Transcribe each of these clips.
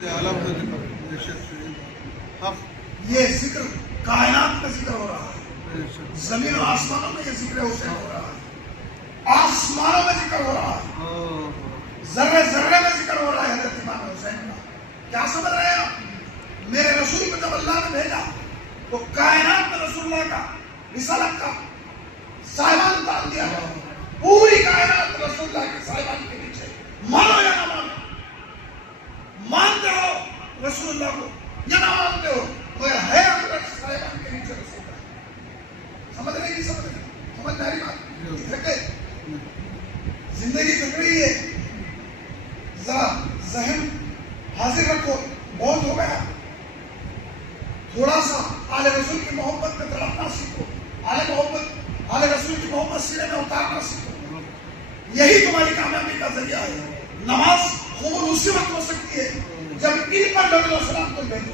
یہ ذکر کائنات کا ذکر ہو رہا ہے، زمین و آسمانوں میں یہ ذکر حسین ہو رہا ہے، آسمانوں میں ذکر ہو رہا ہے، ذرے ذرے میں ذکر ہو رہا ہے حضرت امام حسین کا۔ کیا سمجھ رہے ہیں آپ؟ میرے رسول کو جب اللہ نے بھیجا تو کائنات میں رسول اللہ کا رسالت کا سائبان اتار دیا ہے، پوری کائنات رسول اللہ کے سائبان کے نیچے، مانو یا نہ مانو، مانتے ہو رسول اللہ کو یا نہ مانتے ہو، مگر ہے اندر سائبان کے نیچے رسول اللہ۔ سمجھ رہے کہ سمجھ رہے؟ سمجھ میری بات؟ تھکے زندگی تھک رہی ہے، ذرا ذہن حاضر رکھو، بہت ہو گیا، تھوڑا سا آل رسول کی محبت میں تڑپنا سیکھو، آل رسول کی محبت سینے میں اتارنا سیکھو، یہی تمہاری کامیابی کا ذریعہ ہے۔ نماز قبول اسی وقت ہو سکتی ہے جب ان پر درود و سلام تم بھیجو۔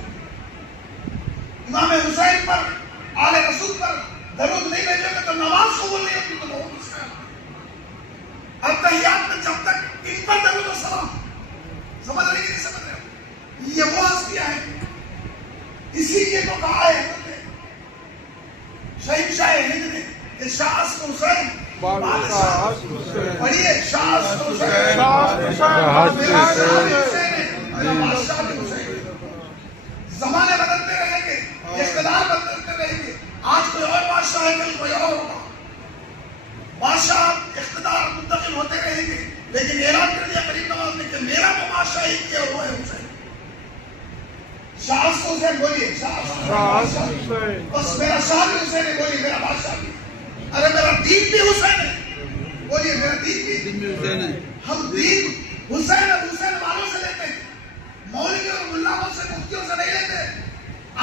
امام حسین پر، آل رسول پر درود نہیں بھیجو گے تو نماز قبول نہیں ہوتی، تو بہت مشکل۔ التحیات میں جب تک ان پر درود و سلام، سمجھ رہے کہ نہیں سمجھ رہے؟ یہ وہ ہستیاں ہیں، اسی لیے تو کہا ہے شہنشاہ ہند نے کہ شاہ حسن حسین پڑھیے، شاہ حسن حسین زمانے بدلتے رہیں گے، اقتدار بدلتے رہیں گے، آج کوئی اور بادشاہ ہے، کل کوئی اور ہوگا، بادشاہ اقتدار منتقل ہوتے رہیں گے، لیکن اعلان کر دیا کریم نواز نے کہ میرا تو بادشاہ ایک ہی ہے، وہ ہے حسین۔ شاہ حسن حسین بولیے، شاہ حسن حسین، بس میرا شاہ بھی حسین ہے، بولیے میرا بادشاہ بھی، ارے میرا دین بھی حسین ہے، بولیے میرا دین بھی حسین ہے۔ ہم دین حسین اور حسین والوں سے لیتے ہیں، مولوی اور ملاؤں سے، مفتیوں سے نہیں لیتے،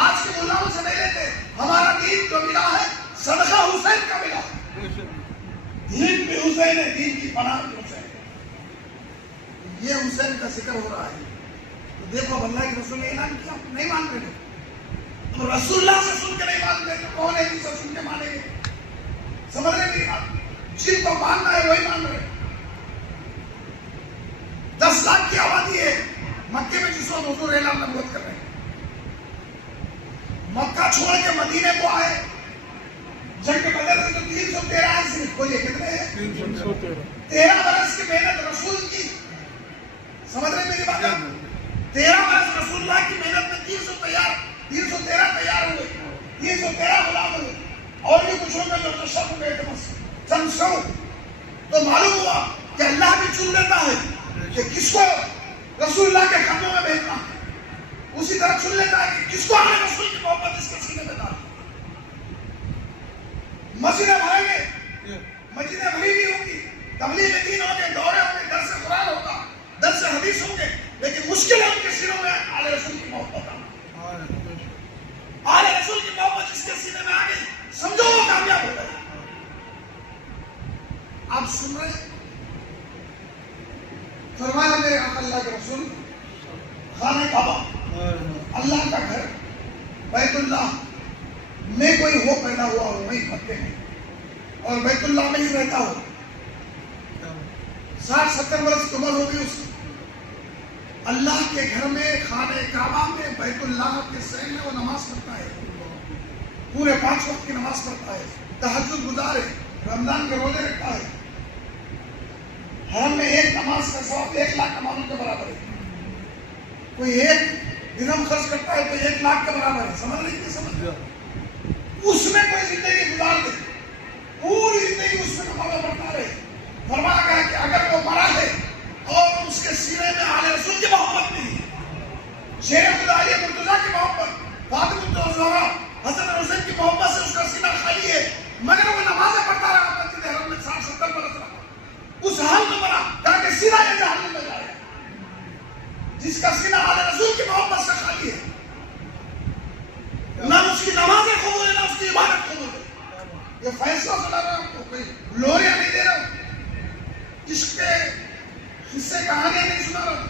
آج کے ملاؤں سے نہیں لیتے۔ ہمارا دین جو ملا ہے صدقہ حسین کا ملا ہے، دین بھی حسین ہے، دین کی پناہ بھی حسین ہے۔ یہ حسین کا ذکر ہو رہا ہے، تو دیکھو اب اللہ کے رسول نے اعلان کیا، نہیں مان رہے، تو رسول اللہ سے سن کے نہیں مانتے تو کون ہے جن سے سن کے مانیں گے؟ سمجھ رہے میری بات؟ جن کو ماننا ہے وہی مان رہے۔ 10 لاکھ کی آبادی ہے مکے میں جس وقت حضور اعلان نبوت کر رہے ہیں، مکہ چھوڑ کے مدینے کو آئے، جنگ بدر میں تو 313 ہے صرف، بولیے کتنے ہیں؟ 13 برس کی محنت رسول کی، سمجھ رہے میری بات؟ 13 برس رسول اللہ کی محنت میں 313 تیار ہوئے، 313 غلام ہوئے، اور بھی کچھ ہوگا جو شب ہو گئے تھے، بس چند سو۔ تو معلوم ہوا کہ اللہ بھی چن لیتا ہے کہ کس کو رسول اللہ کے قدموں میں بھیجنا ہے، اسی طرح چن لیتا ہے کہ کس کو آنے رسول کی محبت اس کے سینے میں ڈالنا۔ مسجدیں بھریں گے، مسجدیں بھری بھی ہوں گی، تبلیغ دین ہوں گے، دورے ہوں گے، درس قرآن ہوگا، درس حدیث ہوں گے، لیکن مشکل ہے ان کے سینوں میں آل رسول کی محبت آنا۔ آل رسول کی محبت جس کے سینے میں آ گئی، سمجھو وہ کامیاب ہو گئے۔ آپ سن رہے ہیں؟ فرمایا میرے آقا اللہ کے رسول، خانہ کعبہ، اللہ کا گھر، بیت اللہ میں کوئی ہو پیدا ہوا ہو وہیں پھرتے ہیں، اور بیت اللہ میں ہی رہتا ہو، 60-70 برس کی عمر ہوگی اس کی، اللہ کے گھر میں، خانہ کعبہ میں، بیت اللہ کے صحن میں وہ نماز پڑھتا ہے، پورے 5 وقت کی نماز پڑھتا ہے، تہجد گزار ہے، رمضان کے روزے رکھتا ہے، حرم میں ایک نماز کا ثواب 1 لاکھ کمانوں کے برابر ہے، کوئی ایک درہم خرچ کرتا ہے تو 1 لاکھ کے برابر ہے، سمجھ رہے کہ سمجھ رہے؟ اس میں کوئی زندگی گزار دے، پوری زندگی اس میں نمازیں پڑھتا رہے، فرمایا گیا کہ اگر وہ مرا ہے اور اس کے سینے میں آل رسول کی محبت نہیں، شیر خدا علی مرتضیٰ کی محبت، فاطمہ الزہرا، حسن حسین کی محبت سے اس کا سینہ خالی ہے، مگر وہ نمازیں پڑھتا رہا مسجد حرم میں 60-70 برس رہا، اس حال میں مرا تاکہ سینہ یہ جہنم میں جائے۔ جس کا سینہ آل رسول کی محبت سے خالی ہے، نہ اس کی نمازیں قبول ہے، نہ اس کی عبادت قبول ہے۔ یہ فیصلہ سنا رہا ہوں، کوئی لوریاں نہیں دے رہا ہوں، عشق کے قصے کہانیاں نہیں سنا رہا ہوں،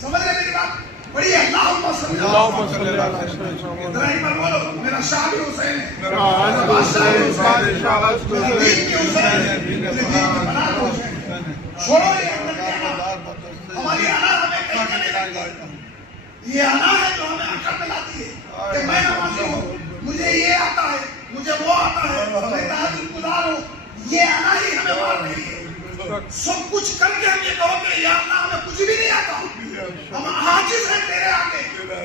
سمجھ رہے میری بات؟ بڑی اللہم صلی اللہ علیہ وسلم، ابراہیم پر بولو میرا شاہ بھی حسین ہے، میرا بادشاہ بھی حسین ہے، میرا دین بھی حسین ہے، میرے دین کی پناہ بھی حسین ہے۔ چھوڑو یہ اندر کے انا، ہماری انا ہمیں کہیں نہیں لگتی، یہ آنا ہے جو ہمیں عقل میں لاتی ہے کہ میں نمازی ہوں، مجھے یہ آتا ہے، مجھے وہ آتا ہے، میں تہجد گزار ہوں. یہ آنا ہی ہمیں مار رہی ہے. سب کچھ کر کے ہم یہ کہو کہ یا اللہ ہمیں کچھ بھی نہیں آتا، ہم عاجز ہیں تیرے آگے.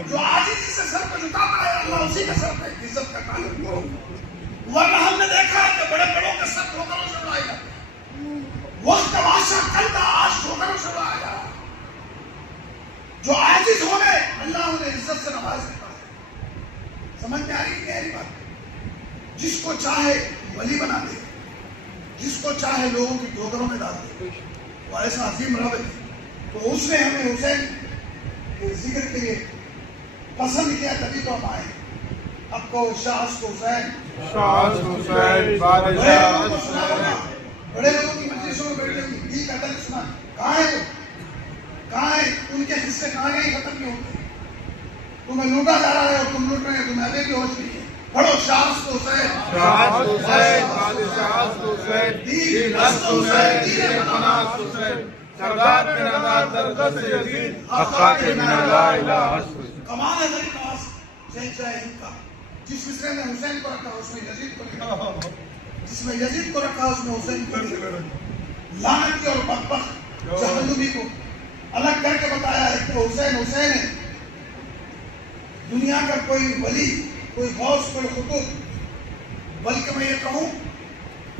جو عاجزی سے سر کو جھکاتا ہے اللہ اسی کے سر پہ عزت کا تعلق ہو. ورنہ ہم نے دیکھا ہے کہ بڑے بڑوں کے سر ٹھوکروں سے اڑائے جاتے ہیں. وقت تماشا کل کا آج ٹھوکروں سے اڑایا جا رہا ہے. جو عاجز ہو گئے اللہ انہیں عزت سے نواز دیتا ہے. سمجھ میں آ رہی ہے میری بات؟ جس کو چاہے ولی بنا دے، جس کو چاہے لوگوں کی ٹھوکروں میں ڈال دے. وہ ایسا عظیم رب ہے. تو اس نے ہمیں حسین کے ذکر کے لیے پسند کیا، تبھی تو ہم آئے. اب کو شاہس کو حسین، شاہس حسین بادشاہ بڑے لوگوں کی مجلسوں میں بیٹھے ہوئے دل کا درد سنا. کہاں ہے وہ؟ کہاں ہے؟ ان کے حصے کہاں گئے؟ ختم نہیں ہوتے. تمہیں لوٹا جا رہا ہے اور تم لوٹ رہے ہیں، تمہیں ابھی بھی ہوش نہیں ہے. پڑھو شاہس کو حسین، شاہس حسین بادشاہ حسین دین است حسین، دین پناہ حسین سردار بن آزاد درگست یزید حقا کے بنا لا الہ الا اللہ. کمال ہے میری نواز شہنشاہ ہند کا. جس مصرے میں حسین کو رکھا اس میں یزید کو لکھا، جس میں یزید کو رکھا اس میں حسین کو لکھا. لعنتی اور بدبخت جہنمی کو الگ کر کے بتایا ہے کہ حسین حسین ہے. دنیا کا کوئی ولی، کوئی غوث، کوئی خطوط، بلکہ میں یہ کہوں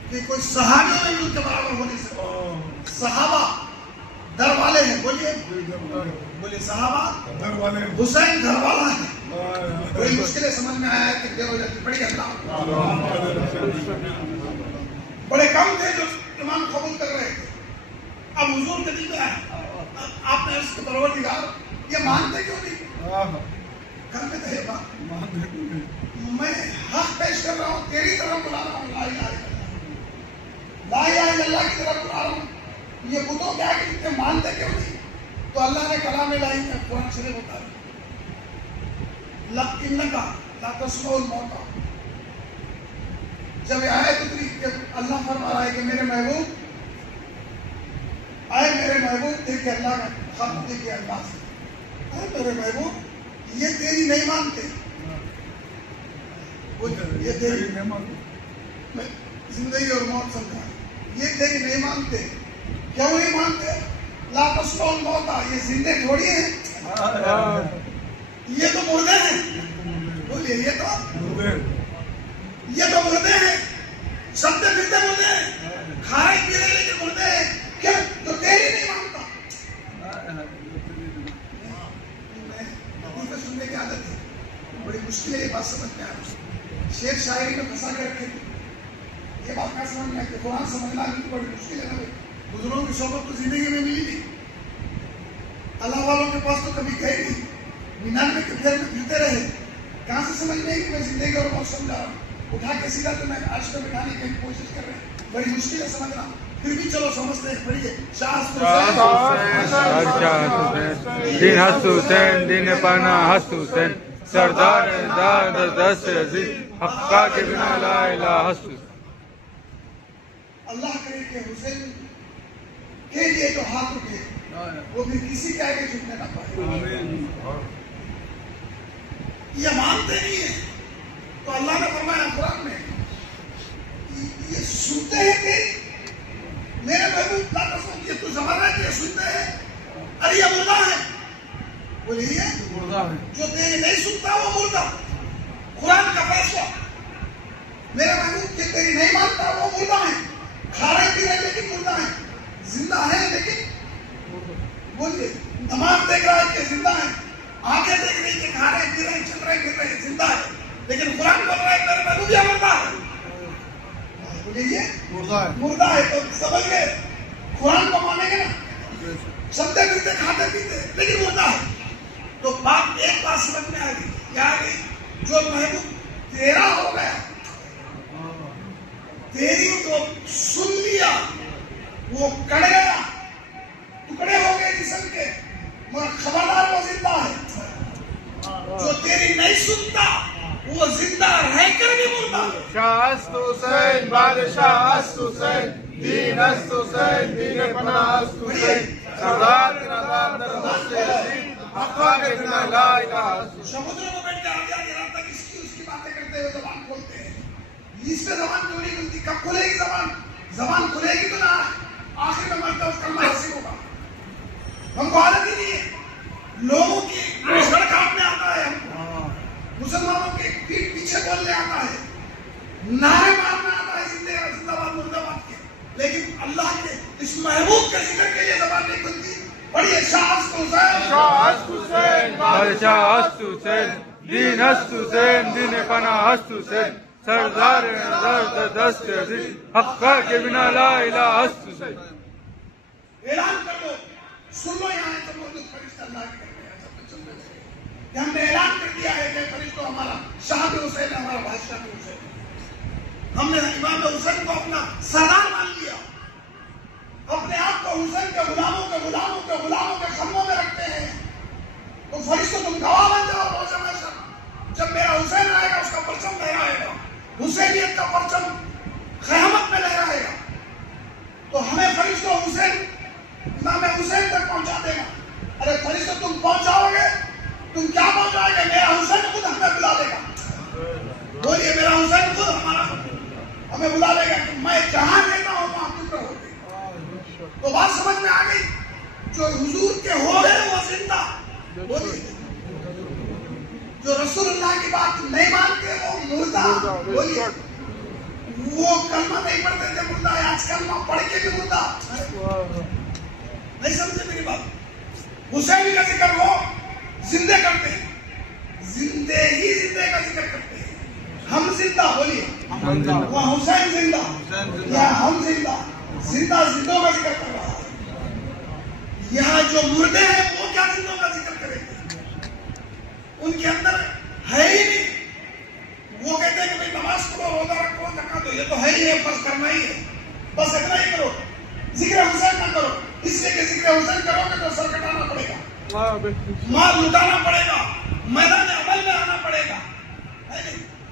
کہ کوئی صحابیوں میں بھی ان کے برابر ہو نہیں سکتا. صحابہ در والے ہیں. بولیے صحابہ در والے حسین گھر والا ہے. بڑی مشکلیں سمجھ میں آیا ہے کہ دیر ہو جاتی. بڑی اللہ بڑے کم تھے جو ایمان قبول کر رہے تھے. اب حضور کے دل میں آیا، آپ نے اس کے پروردگار یہ مانتے کیوں نہیں؟ کل میں کہے بات میں حق پیش کر رہا ہوں، تیری طرف بلا رہا ہوں، لا الہ الا اللہ، لا الہ الا اللہ کی طرف بلا رہا ہوں. یہ بتوں کیا کہ اتنے مانتے کیوں نہیں؟ تو اللہ نے کلام الہی میں قرآن شریف بتا دیا لَإِنَّكَ لَتَسْمَعُ الْمَوْتَى. جب یہ آیت اتری کہ اللہ فرما رہا ہے کہ میرے محبوب آئے، میرے محبوب دیکھے اللہ کا خط دیکھے اللہ سے، آئے میرے محبوب یہ تیری نہیں مانتے، یہ تیری میں زندگی اور موت سمجھا، یہ تیری نہیں مانتے. کیوں نہیں مانتے؟ لا تسمعوا الموتى، یہ زندے تھوڑی ہیں، یہ تو مردے ہیں. بولیے یہ تو مردے ہیں، چلتے پھرتے مردے ہیں، کھائے پی رہے لیکن مردے ہیں. کیوں؟ تو تیری نہیں مانتا. سننے کی عادت ہے، بڑی مشکل ہے یہ بات سمجھ میں آئی. شعر شاعری میں پھنسا کے رکھے تھے. یہ بات کیا سمجھ میں آئی کہ قرآن سمجھنا بھی بڑی مشکل ہے نا. بزرگوں کی صحبت تو زندگی میں ملی نہیں، اللہ والوں کے پاس تو کبھی گئے نہیں. 99 کے پھر میں پھرتے رہے. کہاں سے سمجھ میں آئی کہ میں زندگی اور موت سمجھا رہا ہوں؟ اٹھا کے سیدھا تو میں عرش پہ بٹھانے کی کوشش کر رہے ہیں. بڑی مشکل ہے سمجھنا، پھر بھی چلو سمجھتے ہیں. پڑھیے شاہس حسین دین ہست حسین دین پناہ ہست حسین سردار درگست یزید حقا کے بنا لا الہ الا اللہ. اللہ کرے کہ حسین کے لیے جو ہاتھ اٹھے وہ بھی کسی کے آگے جھکنے نہ پائے. یہ مانتے نہیں ہیں تو اللہ نے فرمایا قرآن میں یہ سنتے ہیں کہ میرے محبوب لا تسمعوا، یہ تو زمانہ ہے کہ یہ سنتے ہیں. ارے یہ مردہ ہے. بولیے جو تیری نہیں سنتا وہ مردہ. قرآن کا فیصلہ. میرے محبوب کہ تیری نہیں مانتا وہ مردہ ہے. کھا رہے پی رہے لیکن مردہ ہے. زندہ ہے لیکن بولیے نماز دیکھ رہا ہے کہ زندہ ہے، آنکھیں دیکھ رہی کہ کھا رہے پی رہے چل رہے پھر رہے زندہ ہے، لیکن قرآن بول رہا ہے میرے محبوب یہ مردہ ہے. بولیے مردہ ہے. تو سمجھ گئے قرآن کو مانیں گے نا، چلتے پھرتے کھاتے پیتے لیکن مردہ ہے. تو بات ایک بات سمجھ میں آ گئی، کیا آ گئی؟ جو محبوب تیرا ہو گیا، تیری تو سن لیا، وہ کڑ گیا، ٹکڑے ہو گئے جسم کے، مگر خبردار وہ زندہ ہے. جو تیری نہیں سنتا وہ زندہ رہ کر بھی مردہ ہے. شاہس حسین بادشاہ حسین دین ہست حسین دین پناہ حسین سردار بن آزاد درگست یزید حقا کے بنا لا الہ حسو سمندروں میں بیٹھ کے آگے آگے رات تک اس کی باتیں کرتے ہوئے زبان کھولتے ہیں. اس پہ زبان کیوں نہیں کھلتی؟ کب کھلے گی زبان؟ زبان کھلے گی تو نہ آخر میں مرتا اس کلمہ حاصل ہوگا. ہم کو عادت ہی نہیں ہے لوگوں کی سڑ کاٹنے آتا ہے, ہم کو مسلمانوں کے پیٹ پیچھے بولنے آتا ہے, نعرے مارنا آتا ہے زندہ باد مردہ باد کے, لیکن اللہ کے اس محبوب کے ذکر کے لیے زبان نہیں کھلتی. پڑھیے شاہ ہست حسین, بادشاہ ہست حسین, دین ہست حسین, دین پناہ ہست حسین, سردار درد دست عزیز, حقا کے بنا لا الہ حسن حسین. اعلان کر دو, سن لو یہاں تو موجود فرشتہ اللہ کے کرتے ہیں سب چل رہے ہیں کہ ہم نے اعلان کر دیا ہے کہ فرشتوں ہمارا شاہ بھی حسین ہے, ہمارا بادشاہ بھی حسین ہے. ہم نے امام حسین کو اپنا سردار مان لیا, اپنے آپ کو حسین کے غلاموں کے غلاموں کے غلاموں کے خدموں میں رکھتے ہیں. تو فرشتوں تم گواہ بن جاؤ روز محشر, جب میرا حسین آئے گا اس کا پرچم لہرائے گا, حسینیت کا پرچم قیامت میں لہرائے گا. تو ہمیں فرشتوں حسین امام حسین تک پہنچا دے گا. ارے فرشتوں تم پہنچاؤ گے, تم کیا پہنچاؤ گے؟ میرا حسین خود ہمیں بلا لے گا. بولیے میرا حسین خود ہمیں بلا لے گا کہ میں جہاں رہتا ہوں وہاں تم رہو گے. تو بات سمجھ میں آ گئی, جو حضور کے ہو گئے وہ زندہ, بولیے جو رسول اللہ کی بات نہیں مانتے وہ مردہ, بولیے وہ کلمہ نہیں پڑھتے تھے مردہ ہے, آج کلمہ پڑھ کے بھی مردہ. نہیں سمجھے میری بات؟ حسین کا ذکر وہ زندے کرتے ہیں, زندے ہی زندے کا ذکر کرتے ہیں. ہم زندہ, بولیے وہ حسین زندہ یا ہم زندہ, زندہ زندوں کا ذکر کر رہا ہے. یہاں جو مردے ہیں وہ کیا زندوں کا ذکر کریں گے؟ ان کے اندر ہے ہی نہیں. وہ کہتے ہیں کہ بھائی نماز پڑھو, روزہ رکھو, زکات دو, یہ تو ہے ہی ہے, فرض کرنا ہی ہے, بس اتنا ہی کرو. ذکر حسین نہ کرو, اس لیے کہ ذکر حسین کرو گے تو سر کٹانا پڑے گا, مال لٹانا پڑے گا, میدان عمل میں آنا پڑے گا.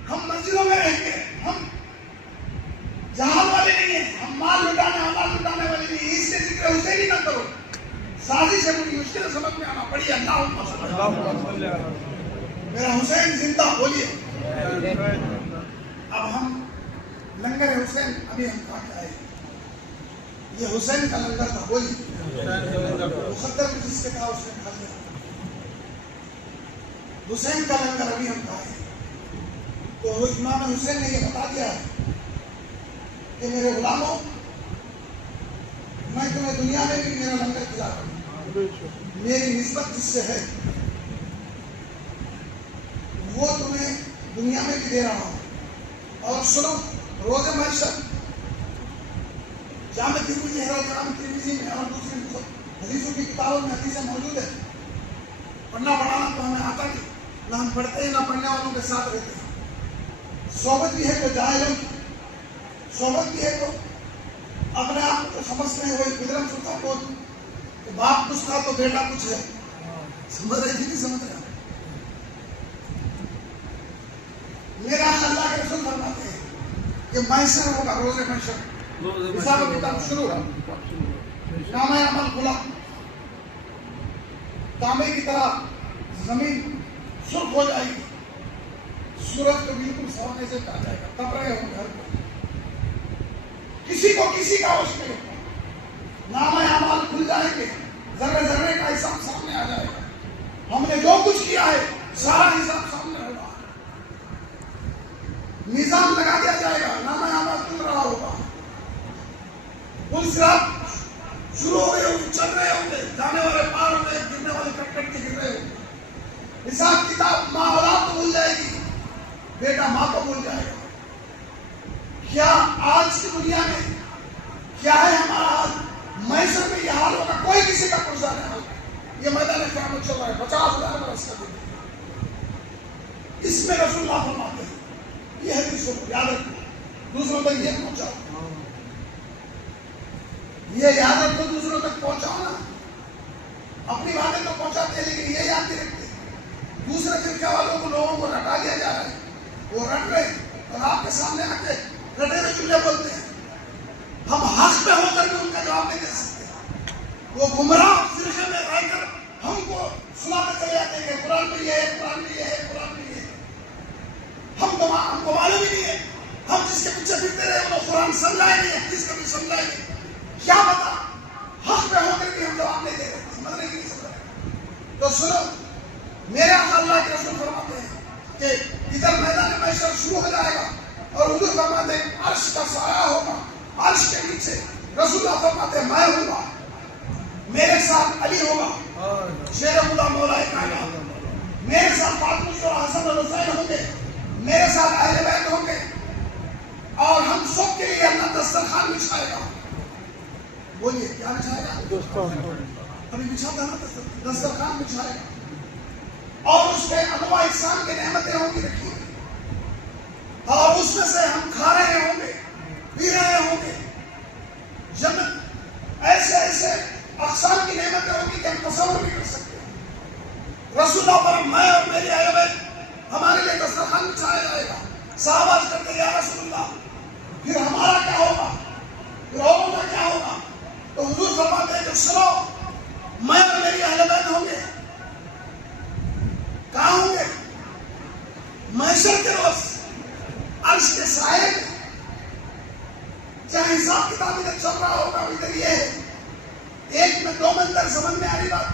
ہم مسجدوں میں رہیں گے, ہم جہاد والے نہیں ہیں, ہم مال لٹانے مال لٹانے والے نہیں ہیں. اس لیے ذکر حسین ہی نہ کرو. سازش ہے بڑی مشکل سمجھ میں آنا پڑی. اللہ میرا حسین زندہ, بولیے. اب ہم لنگر حسین ابھی ہم کھا کے آئے, یہ حسین کا لنگر تھا, بولیے مقدر میں جس کے کہا اس نے کھا لیا. حسین کا لنگر ابھی ہم کھائے. تو امام حسین نے یہ بتا دیا کہ میرے غلاموں, میں تمہیں دنیا میں بھی میرا لنگر کھلا رہا ہوں, میری نسبت جس سے ہے وہ تمہیں دنیا میں بھی دے رہا ہوں. اور سنو, روز محشر جامع ترمذی ہے, جامع ترمذی میں اور دوسری حدیثوں کی کتابوں میں حدیثیں موجود ہیں. پڑھنا پڑھانا تو ہمیں آتا نہیں, نہ ہم پڑھتے ہیں نہ پڑھنے والوں کے ساتھ رہتے ہیں. صحبت بھی ہے تو جاہلوں کی, صحبت بھی ہے تو اپنے آپ کو سمجھتے ہیں وہی قدرت سلطان کو کہ باپ کچھ تھا تو بیٹا کچھ ہے. سمجھ رہے تھے نہیں سمجھ رہے؟ میرا اللہ کے رسول فرماتے ہیں کہ محشر ہوگا, روز محشر حساب و کتاب شروع, نامہ عمل کھلا, تانبے کی طرح زمین سرخ ہو جائے گی, سورج کو بالکل سامنے سے آ جائے گا, تب رہے ہوں گھر کو, کسی کو کسی کا ہوش نہیں ہوگا. نامہ اعمال کھل جائیں گے, ذرے ذرے کا حساب سامنے آ جائے گا. ہم نے جو کچھ کیا ہے سارا حساب سامنے ہوگا. نظام لگا دیا جائے گا, نامہ اعمال کھل رہا ہوگا. پلسرات شروع ہو گئے ہوں گے, چل رہے ہوں گے, جانے والے پار ہو گئے, گرنے والے کٹ کٹ کے گر رہے ہوں گے. حساب کتاب ماں اولاد کو بھول جائے گی, بیٹا ماں کو بھول جائے گا. کیا آج کی دنیا میں کیا ہے ہمارا حال؟ محشر میں یہ حال ہوگا, کوئی کسی کا پرزہ نہیں ہوگا. یہ میدان قیامت چل رہا ہے, 50,000 برس کا دن. اس میں رسول اللہ فرماتے ہیں, یہ حدیث کو یاد رکھو, دوسروں تک یہ پہنچاؤ, یہ یاد رکھو, دوسروں تک پہنچاؤ نا. اپنی باتیں تو پہنچاتے ہیں لیکن یہ یاد نہیں رکھتے. دوسرے فرقے والوں کو, لوگوں کو رٹا دیا جا رہا ہے, وہ رٹ رہے اور آپ کے سامنے آ کے رٹے ہوئے چولہے بولتے ہیں. ہم حق پہ ہو کر بھی ان کا جواب نہیں دے سکتے. وہ گمراہ فرقے میں رہ کر ہم کو سناتے چلے جاتے ہیں کہ قرآن میں یہ ہے، قرآن میں یہ ہے، قرآن میں یہ ہے. ہم کو معلوم ہی نہیں ہے. ہم جس کے پیچھے پھرتے رہے وہ قرآن سمجھا ہی نہیں، حدیث کبھی سمجھا ہی نہیں. کیا پتا حق پہ ہو کر بھی ہم جواب نہیں دے رہے، سمجھنے کی نہیں سمجھ رہے. تو سنو، میرے آقا اللہ کے رسول فرماتے ہیں کہ ادھر میدان محشر شروع ہو جائے گا اور حضور فرماتے ہیں عرش کا سایہ ہوگا، عرش کے نیچے رسول اللہ فرماتے ہیں میں ہوں گا، میرے ساتھ علی ہوگا شیر خدا مولا کائنات، میرے ساتھ فاطمہ اور حسن اور حسین ہوں گے، میرے ساتھ اہل بیت ہوں گے، اور ہم سب کے لیے اللہ دسترخوان بچھائے گا. بولیے کیا بچھائے گا؟ ابھی بچھاتا نا دسترخوان بچھائے گا، اور اس پہ انواع احسان کی نعمتیں ہوں گی رکھی ہوئی، اور اس میں سے ہم کھا رہے ہوں گے، پی رہے ہوں گے. جنت ایسے ایسے اقسام کی نعمتیں ہوں گی کہ ہم تصور نہیں کر سکتے. رسول اللہ پر میں اور میری اہل بیت ہمارے لیے دسترخوان بچھایا جائے گا. صحابہ کہتے ہیں یا رسول اللہ پھر ہمارا کیا ہوگا، پھر اوروں کا کیا ہوگا؟ تو حضور فرماتے ہیں کہ سنو، میں اور میری اہل بیت ہوں گے کہاں ہوں گے؟ محشر کے روز عرش کے سائے میں. چاہے حساب کتاب ادھر چل رہا ہوگا، ادھر یہ ہے ایک میں دو منظر سمجھ میں آ رہی بات.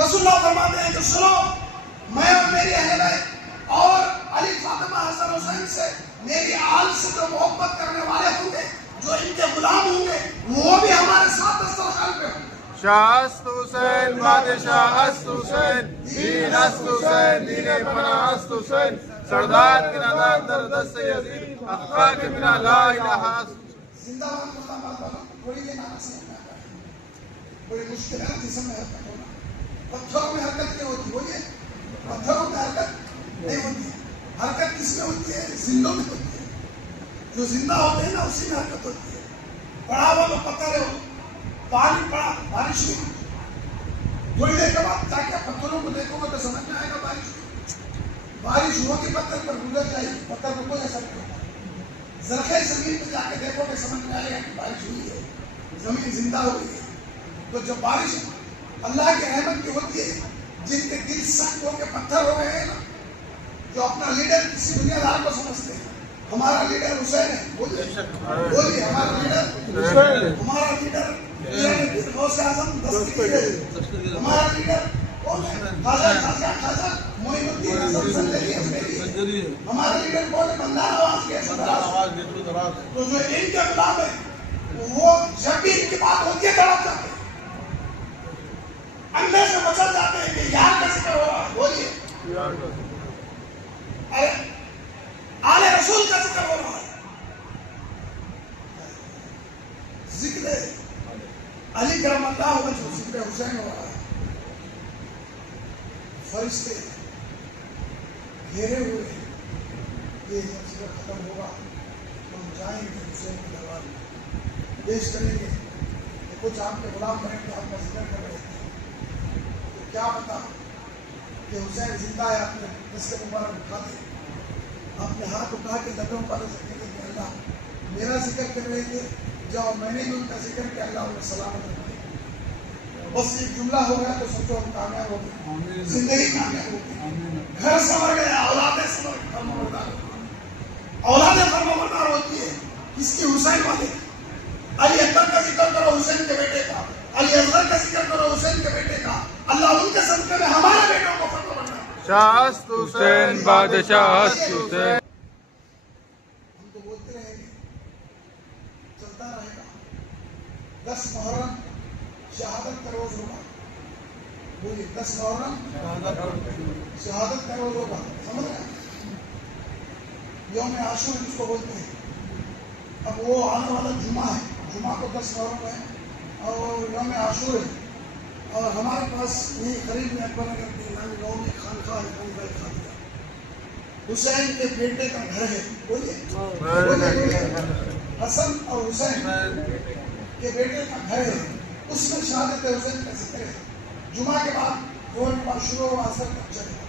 رسول اللہ فرماتے ہیں کہ سنو، میں اور میری اہل بیت اور علی فاطمہ حسن حسین سے میری آل سے جو محبت کرنے والے ہوں گے، جو ان کے غلام ہوں گے، وہ بھی ہمارے ساتھ دسترخوان پہ ہوں گے. شاہ است حسین، بادشاہ است حسین، دین است حسین، دین پناہ است حسین، سردار کی نظر در دست یزید، حقا کے بنا لا الہ است. زندہ باد مقامات والا تھوڑی یہ نام سمجھ میں آتا ہے، بڑی مشکل ہے جسم میں حرکت ہونا. پتھروں میں حرکت نہیں ہوتی، بولیے پتھروں میں حرکت نہیں ہوتی. حرکت کس میں ہوتی ہے؟ زندوں میں ہوتی ہے. جو زندہ ہوتے ہیں نا اسی میں حرکت ہوتی ہے. پڑا ہوا تو پتھر ہے، پانی پڑا، بارش ہوئی، تھوڑی دیر کے بعد جا کے پتھروں کو دیکھو گے تو سمجھ میں آئے گا بارش ہوئی. بارش ہوگی پتھر پر گزر جائے گی، پتھر کو کوئی اثر نہیں ہوتا. زرخے زمین پہ جا کے دیکھو گے سمجھ میں آئے گا کہ بارش ہوئی ہے، زمین زندہ ہوئی ہے. تو جب بارش اللہ کی رحمت کی ہوتی ہے، جن کے دل سخت ہو کے پتھر ہو گئے ہیں نا، جو اپنا لیڈر کسی دنیا دار کو سمجھتے ہیں، ہمارا لیڈر حسین ہے، بولیے ہمارا لیڈر، ہمارا لیڈر غوث اعظم دستگیر ہے، ہمارا لیڈر کون ہے؟ خواجہ معین الدین حسن سندری اجمیری ہے، ہمارا لیڈر کون ہے؟ بندہ نواز کے سردار. تو جو ان کے غلام ہے وہ جب بھی ان کی بات ہوتی ہے تڑپ جاتے ہیں، اندر سے مچل جاتے ہیں کہ یار کا ذکر ہو رہا ہے، بولیے ارے آل رسول کا ذکر ہو رہا ہے. ذکر علی کرم اللہ وجہ، ذکر حسین ہو رہا ہے. فرشتے گھیرے ہوئے ہیں، یہ جب ذکر ختم ہوگا تو ہم جائیں گے حسین کے دربار میں، پیش کریں گے کہ کچھ آپ کے غلام بنے کے آپ کا ذکر کر رہے تھے، تو کیا پتا کہ حسین زندہ ہے. اپنے دست مبارک اٹھا دے، اپنے ہاتھ اٹھا کے لبوں پر ذکر کہ اللہ میرا ذکر کر رہے تھے، جاؤ میں نے بھی ان کا ذکر کیا، اللہ انہیں سلامت رکھے. بس ایک جملہ ہو گیا تو سوچو ہم کامیاب ہو گئے، زندگی کامیاب ہو گئی، گھر سنور گیا، اولادیں سنور فرمانبردار، اولادیں فرمانبردار ہوتی ہے کس کی؟ حسین والے. علی اکبر کا ذکر کرو حسین کے بیٹے کا، علی اصغر کا ذکر کرو حسین کے بیٹے کا، اللہ ان کے صدقے میں ہمارے بیٹوں کو فرمانبردار. شاہ است حسین، بادشاہ است حسین. ہم تو بولتے رہیں گے، چلتا رہے گا. 10 محرم شہادت کا روز ہوگا، بولیے 10 محرم شہادت کا روز ہوگا. سمجھ رہے ہیں؟ یوم عاشور جس کو بولتے ہیں. اب وہ آنے والا جمعہ ہے، جمعہ کو 10 محرم ہے اور یوم عاشور ہے. اور ہمارے پاس یہی قریب میں اکبر نگر کے نام گاؤں میں خانقاہ ہے، خانقاہ خانقاہ حسین کے بیٹے کا گھر ہے. بولیے حسن اور حسین کے بیٹے کا گھر ہے، اس میں شہادت حسین کا ذکر ہے. جمعہ کے بعد فوراً کے بعد شروع ہوا، اثر تک چلے گا.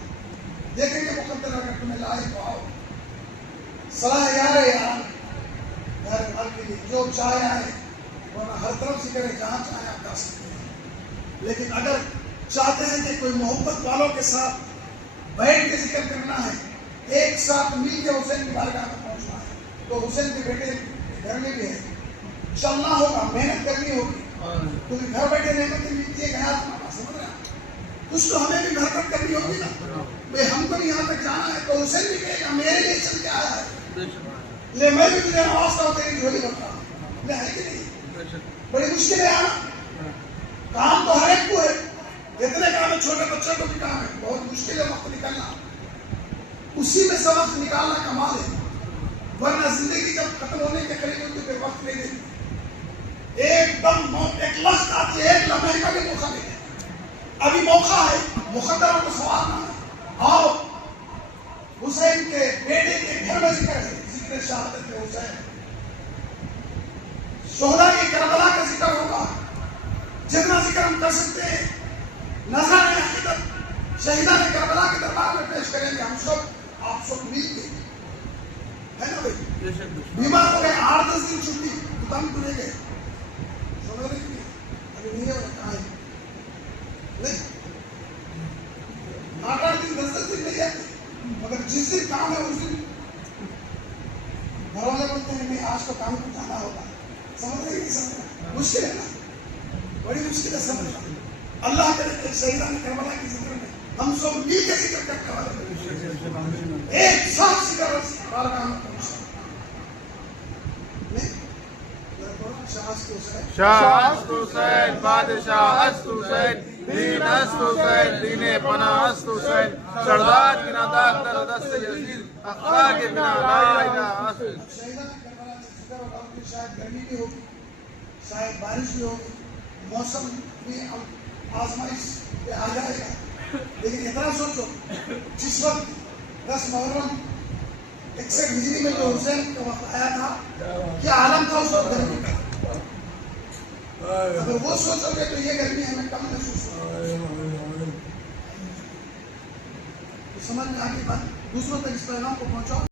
دیکھیں گے مقدر اگر تمہیں لائے تو آؤ، صلاح یار ہے یار گھر گھر کے لیے جو چاہے آئے، ورنہ ہر طرف ذکر ہے، جہاں چاہے آپ جا سکتے ہیں. لیکن اگر چاہتے ہیں کہ کوئی محبت والوں کے ساتھ بیٹھ کے ذکر کرنا ہے, ایک ساتھ مل کے حسین کی بارگاہ میں پہنچنا ہے. تو حسین کے بیٹے گھر میں بھی ہے, چلنا ہوگا, محنت کرنی ہوگی, کیونکہ گھر بیٹھے نعمتیں ملتی ہے گیا سمجھ رہے ہیں, کچھ تو ہمیں بھی محنت کرنی ہوگی نا. بھائی ہم کو بھی یہاں تک جانا ہے تو حسین بھی کہے گا میرے لیے چل کے آیا ہے, لے میں بھی تجھے نوازتا ہوں, تیری جھولی بھرتا ہوں, ہے کہ نہیں؟ بڑی مشکل ہے آنا, کام تو ہر ایک کو ہے, جتنے کام ہے چھوٹے بچوں کو بھی کام ہے, بہت مشکل ہے وقت نکالنا, اسی میں سے وقت نکالنا کمال ہے, ورنہ زندگی جب ختم ہونے کے قریب ہوتی ہے پھر وقت نہیں دیتی, ایک دم موت ایک لخت آتی ہے, ایک لمحے کا بھی موقع نہیں ہے. ابھی موقع ہے مقدروں کو سوارنا ہے. آؤ حسین کے بیٹے کے گھر میں ذکر ہے, ذکر شہادت میں حسین, شہداء کی کربلا کا ذکر ہوگا, جتنا ذکر ہم کر سکتے ہیں. نظر عقیدت شہیدان کربلا کے دربار میں پیش کریں گے ہم سب, آپ سب مل کے, ہے نا بھائی؟ بیمار ہو گئے, 8-10 دن چھٹی, دکان کھلے گئے, سمجھ رہے ہیں ابھی نہیں ہے, کہاں ہے نہیں, 8-8 دن 10-10 دن نہیں آتے, مگر جس دن کام ہے اس دن گھر والے بولتے ہیں نہیں آج تو کام کو جانا ہوگا. سمجھ رہے ہیں, سمجھ مشکل ہے نا, بڑی مشکل ہے سمجھنا. اللہ کرے کہ شہیدان کربلا کی ذکر میں ہم سب مل کے ذکر کرنے والے, ایک ساتھ ذکر بارگاہ میں پہنچنا. شاہ است حسین, بادشاہ است حسین, دین است حسین, دین پناہ است حسین, سردار کی نادات در دست یزید, اقا کے بنا لا الہ است. شہیدان کربلا سے ذکر ہوگا, شاید گرمی بھی ہوگی, شاید بارش بھی ہوگی, موسم بھی آزمائش پہ آ جائے گا, لیکن اتنا سوچو جس وقت 10 محرم 61 ہجری میں جو حسین کا وقت آیا تھا, کیا عالم تھا اس وقت گرمی کا. اگر وہ سوچو گے تو یہ گرمی ہمیں کم محسوس ہوگی. سمجھ میں آگے بات دوسروں تک اس پیغام کو پہنچاؤ.